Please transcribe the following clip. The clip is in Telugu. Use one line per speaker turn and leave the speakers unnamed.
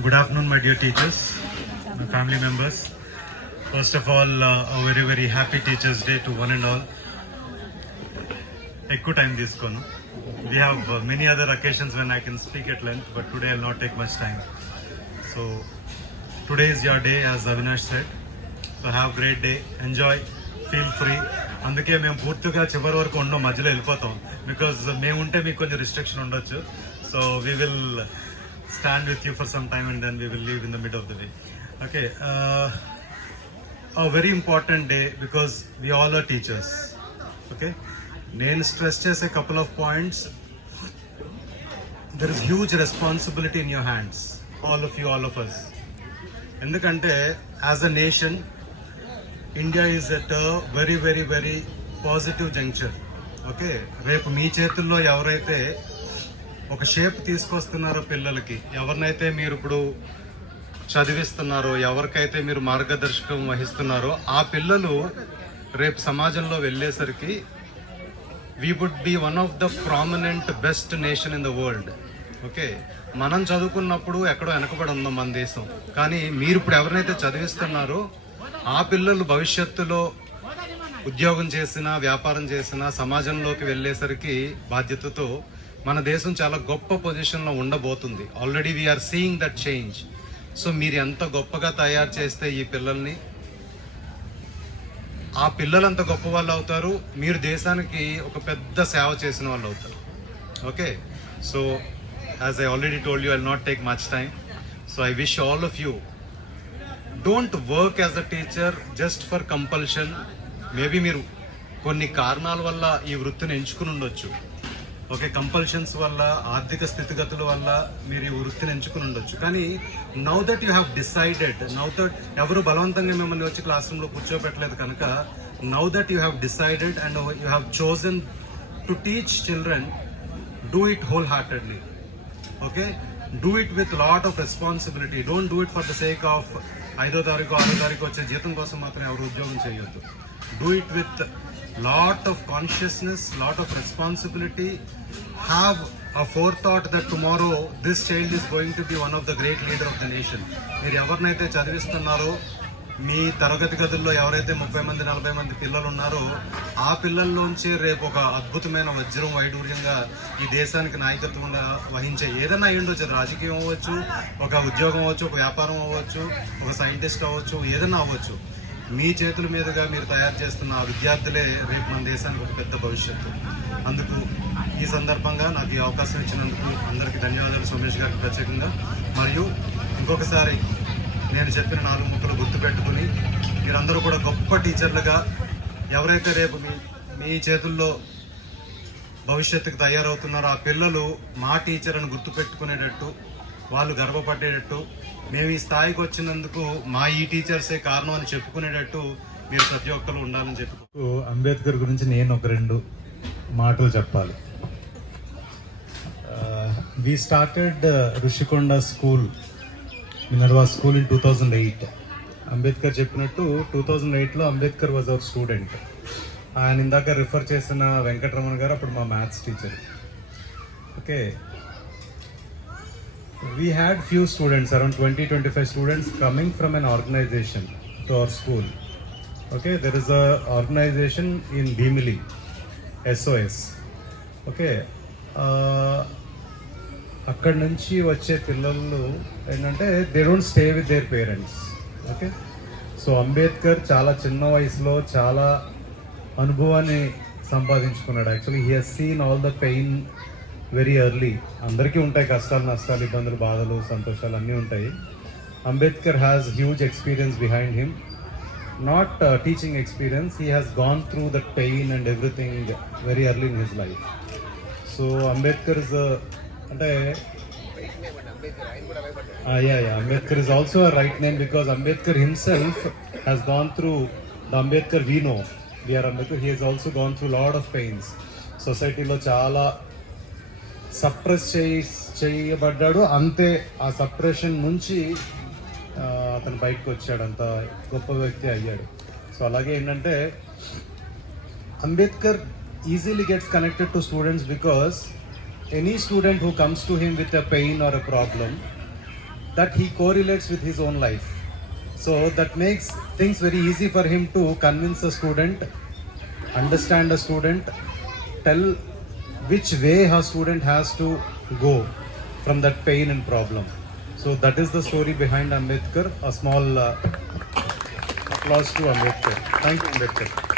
Good afternoon, my dear teachers, my family members. First of all, uh, a very, very happy Teachers' Day to one and all. ఎక్కువ టైం తీసుకోను. We have many other occasions when I can speak at length but today I not take much time so today is your day as Avinash set so have great day enjoy feel free అందుకే మేము పూర్తిగా చివరి వరకు ఉండం మధ్యలో వెళ్ళిపోతాం. బికాజ్ మేము ఉంటే మీకు కొంచెం రిస్ట్రిక్షన్ ఉండొచ్చు. So we will stand with you for some time and then we will leave in the mid of the day okay a very important day because we all are teachers. Okay? నేను స్ట్రెస్ చేసే couple of points there is huge responsibility in your hands all of you all of us ఎందుకంటే as a nation India is at very very very positive junction okay రేపు మీ చేతుల్లో ఎవరైతే ఒక షేప్ తీసుకొస్తున్నారో పిల్లలకి. ఎవరినైతే మీరు ఇప్పుడు చదివిస్తున్నారో ఎవరికైతే మీరు మార్గదర్శకం వహిస్తున్నారో ఆ పిల్లలు రేపు సమాజంలో వెళ్ళేసరికి we would be one of the prominent best nation in the world okay మనం చదువుకున్నప్పుడు ఎక్కడో వెనకబడి ఉందాం మన దేశం. కానీ మీరు ఇప్పుడు ఎవరినైతే చదివిస్తున్నారో ఆ పిల్లలు భవిష్యత్తులో ఉద్యోగం చేసినా వ్యాపారం చేసినా సమాజంలోకి వెళ్ళేసరికి బాధ్యతతో మన దేశం చాలా గొప్ప పొజిషన్లో ఉండబోతుంది. Already we are seeing that change so మీరు ఎంత గొప్పగా తయారు చేస్తే ఈ పిల్లల్ని? ఆ పిల్లలు అంత గొప్ప వాళ్ళు అవుతారు. మీరు దేశానికి ఒక పెద్ద సేవ చేసిన వాళ్ళు అవుతారు. Okay so as I already told you I not take much time so I wish all of you don't work as a teacher just for compulsion maybe మీరు కొన్ని కారణాల వల్ల ఈ వృత్తిని ఎంచుకుని ఉండొచ్చు. ఓకే కంపల్షన్స్ వల్ల ఆర్థిక స్థితిగతుల వల్ల మీరు ఈ వృత్తిని ఎంచుకుని ఉండొచ్చు. కానీ now that you have decided now that ఎవరు బలవంతంగా మిమ్మల్ని వచ్చి క్లాస్ రూమ్లో కూర్చోబెట్టలేదు కనుక now that you have decided and you have chosen to teach children do it wholeheartedly okay do it with lot of responsibility don't do it for the sake of ఐదో తారీఖు ఆరో తారీఖు వచ్చే జీతం కోసం మాత్రం ఎవరు ఉద్యోగం చేయొద్దు. Do it with lot of consciousness lot of responsibility have a forethought that tomorrow this child is going to be one of the great leader of the nation మీరు ఎవరినైతే చదివిస్తున్నారో మీ తరగతి గదుల్లో ఎవరైతే ముప్పై మంది నలభై మంది పిల్లలు ఉన్నారో ఆ పిల్లల్లోంచి రేపు ఒక అద్భుతమైన వజ్రం వైడూర్యంగా ఈ దేశానికి నాయకత్వం వహించే ఏదైనా అయి ఉండొచ్చు. రాజకీయం అవ్వచ్చు ఒక ఉద్యోగం అవ్వచ్చు ఒక వ్యాపారం అవ్వచ్చు ఒక సైంటిస్ట్ అవ్వచ్చు ఏదైనా అవ్వచ్చు. మీ చేతుల మీదుగా మీరు తయారు చేస్తున్న ఆ విద్యార్థులే రేపు మన దేశానికి ఒక పెద్ద భవిష్యత్తు. అందుకు ఈ సందర్భంగా నాకు ఈ అవకాశం ఇచ్చినందుకు అందరికీ ధన్యవాదాలు సోమేష్ గారికి ప్రత్యేకంగా. మరియు ఇంకొకసారి నేను చెప్పిన నాలుగు ముక్కలు గుర్తుపెట్టుకుని మీరందరూ కూడా గొప్ప టీచర్లుగా ఎవరైతే రేపు మీ మీ చేతుల్లో భవిష్యత్తుకు తయారవుతున్నారో ఆ పిల్లలు మా టీచర్ అని గుర్తుపెట్టుకునేటట్టు వాళ్ళు గర్వపడేటట్టు మేము ఈ స్థాయికి వచ్చినందుకు మా ఈ టీచర్సే కారణం అని చెప్పుకునేటట్టు మీరు ప్రతి ఒక్కరు ఉండాలని చెప్పు అంబేద్కర్ గురించి నేను ఒక రెండు మాటలు చెప్పాలి. Uh, we started uh, Rushikonda school Minerva school in two thousand eight Ambedkar చెప్పినట్టు టూ థౌజండ్ ఎయిట్లో అంబేద్కర్ వాజ్ అవర్ స్టూడెంట్ ఆయన ఇందాక రిఫర్ చేసిన వెంకటరమణ గారు అప్పుడు మా maths teacher okay we had few students around 20 25 students coming from an organization to our school okay there is a organization in bhimili sos okay uh, అక్కడి నుంచి వచ్చే పిల్లలు ఏంటంటే they don't stay with their parents okay so Ambedkar చాలా చిన్న వయసులో చాలా అనుభవాన్ని సంపాదించుకున్నాడు actually he has seen all the pain very early. అందరికీ ఉంటాయి కష్టాలు నష్టాలు ఇబ్బందులు బాధలు సంతోషాలు అన్నీ ఉంటాయి. Ambedkar has huge experience behind him not teaching experience he has gone through that pain and everything very early in his life so Ambedkar is అంటే yeah yeah Ambedkar is also a right name because Ambedkar himself has gone through the Ambedkar we know we are Ambedkar he has also gone through lot of pains సొసైటీలో చాలా సప్రెస్ చేయి చేయబడ్డాడు. అంతే ఆ సప్రెషన్ నుంచి అతను బయటకు వచ్చాడు. అంత గొప్ప వ్యక్తి అయ్యాడు. సో అలాగే ఏంటంటే Ambedkar easily gets connected to students because any student who comes to him with a pain or a problem that he correlates with his own life so that makes things very easy for him to convince a student understand a student tell which way her student has to go from that pain and problem. So that is the story behind Ambedkar. A small uh, applause to Ambedkar. Thank you, Ambedkar.